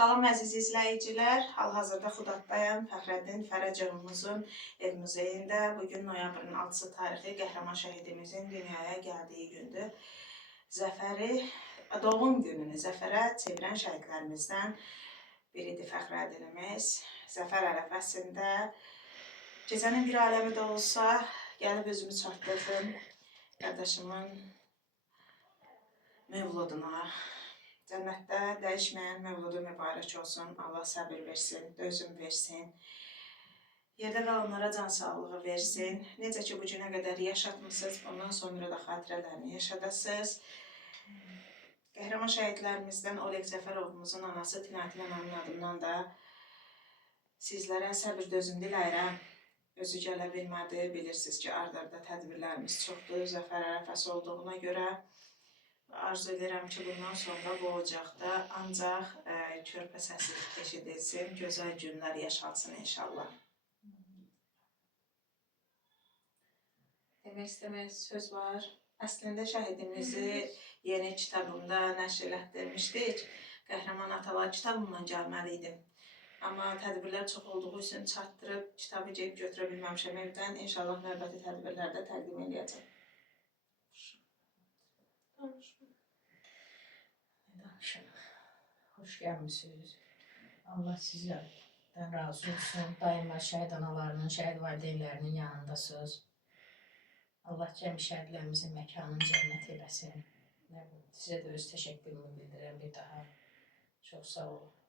Salam əziz izləyicilər. Hal-hazırda Xudadayam. Fəxrəddin Fərəcovumuzun ev muzeyində. Bugün noyabrın 6-sı tarixi qəhrəman şəhidimizin dünyaya gəldiyi gündür. Zəfəri, doğum gününü zəfərə çevirən şəhidlərimizdən biridir Fəxrəddinimiz. Zəfər ərəfəsində gecənin bir aləmi də olsa gəlib özümü çatdırdım qardaşımın mövluduna. Cənnətdə dəyişməyən mövludu mübarək olsun. Allah səbir versin, dözüm versin. Yerdə qalanlara can sağlığı versin. Necə ki, bu günə qədər yaşatmışsınız, ondan sonra da xatirələrini yaşadasınız. Qəhrəman şəhidlərimizdən Oleg Zəfərovumuzun anası Tinatin ananın adından da sizlərə səbir dözüm diləyirəm. Özü gələ bilmədi. Bilirsiniz ki, ard-arda tədbirlərimiz çoxdur. Zəfər ərəfəsi olduğuna görə arzu edirəm ki, bundan sonra bu ocaqda ancaq körpə səsi eşidilsin, gözəl günlər yaşansın inşallah. Demək istəmək söz var. Əslində şəhidimizi yeni kitabımda nəşr etdirmişdik. Qəhrəman atalar kitabımdan gəlməli idim. Amma tədbirlər çox olduğu üçün çatdırıb kitabı gəlib götürə bilməmişəm evdən. İnşallah növbəti tədbirlərdə təqdim edəcəm. Hoş gəlmişsiniz. Allah sizlərdən razı olsun. Daima şəhid analarının, şəhid valideynlərinin yanındasınız. Allah cəmi şəhidlərimizin məkanını cənnət eləsin. Sizə də öz təşəkkürümü bildirirəm bir daha. Çox sağ olun.